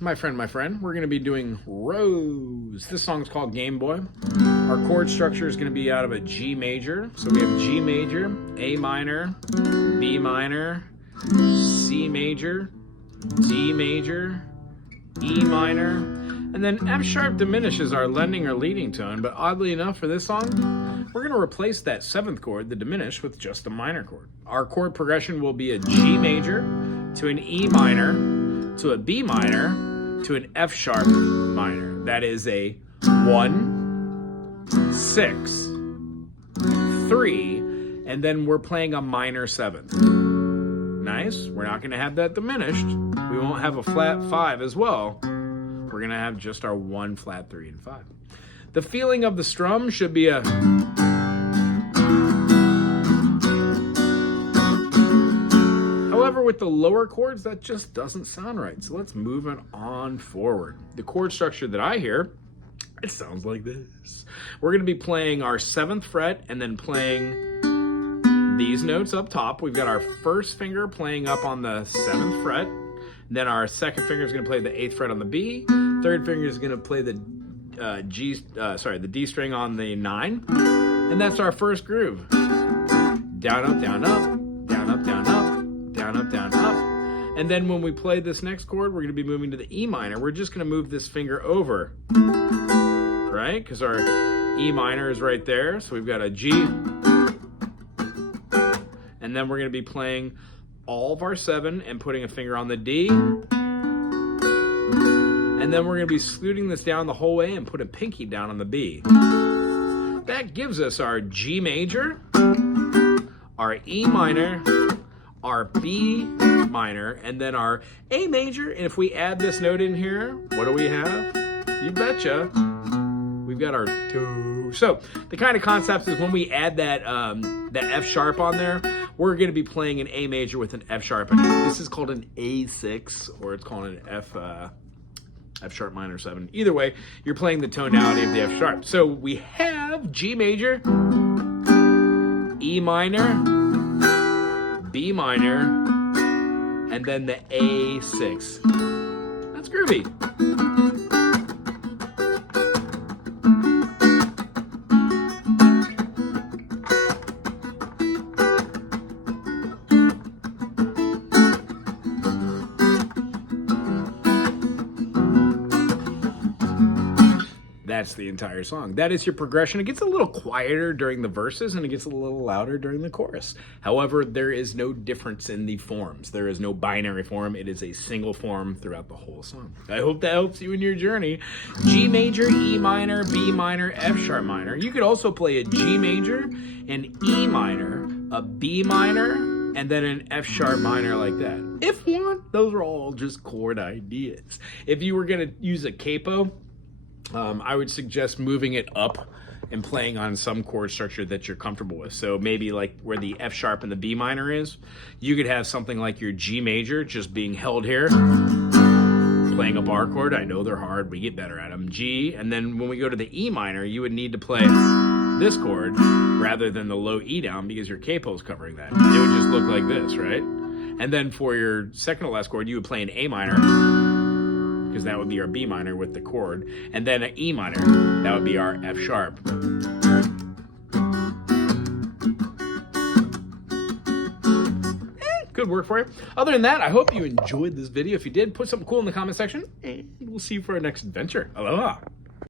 my friend, we're going to be doing Rose. This song's called Game Boy. Our chord structure is going to be out of a G major. So we have G major, A minor, B minor, C major, D major, E minor, and then F sharp diminished is our lending or leading tone, but oddly enough for this song, we're going to replace that 7th chord, the diminished, with just a minor chord. Our chord progression will be a G major to an E minor to a B minor to an F sharp minor. That is a 1, 6, 3, and then we're playing a minor 7th. Nice. We're not going to have that diminished. We won't have a flat 5 as well. We're going to have just our 1 flat 3 and 5. The feeling of the strum should be a... However, with the lower chords, that just doesn't sound right. So let's move it on forward. The chord structure that I hear, it sounds like this. We're going to be playing our 7th fret and then playing these notes up top. We've got our first finger playing up on the 7th fret. Then our second finger is going to play the 8th fret on the B. Third finger is going to play the D string on the 9. And that's our first groove. Down, up, down, up, down, up, down, up, down, up, down, up. And then when we play this next chord, we're going to be moving to the E minor. We're just going to move this finger over, right? Because our E minor is right there. So we've got a G. And then we're going to be playing all of our 7 and putting a finger on the D. And then we're going to be scooting this down the whole way and put a pinky down on the B. That gives us our G major, our E minor, our B minor, and then our A major. And if we add this note in here, what do we have? You betcha. We've got our 2. So the kind of concept is when we add that F sharp on there, we're going to be playing an A major with an F sharp in it. This is called an A6, or it's called an F sharp minor 7. Either way, you're playing the tonality of the F sharp. So we have G major, E minor, B minor, and then the A6. That's groovy. That's the entire song. That is your progression. It gets a little quieter during the verses and it gets a little louder during the chorus. However, there is no difference in the forms. There is no binary form. It is a single form throughout the whole song. I hope that helps you in your journey. G major, E minor, B minor, F sharp minor. You could also play a G major, an E minor, a B minor, and then an F sharp minor like that. If you want, those are all just chord ideas. If you were going to use a capo, I would suggest moving it up and playing on some chord structure that you're comfortable with. So maybe like where the F sharp and the B minor is, you could have something like your G major just being held here, playing a bar chord. I know they're hard, we get better at them. G, and then when we go to the E minor, you would need to play this chord rather than the low E down because your capo is covering that. It would just look like this, right? And then for your second to last chord, you would play an A minor, because that would be our B minor with the chord, and then an E minor, that would be our F sharp. Good work for you. Other than that, I hope you enjoyed this video. If you did, put something cool in the comment section, and we'll see you for our next adventure. Aloha.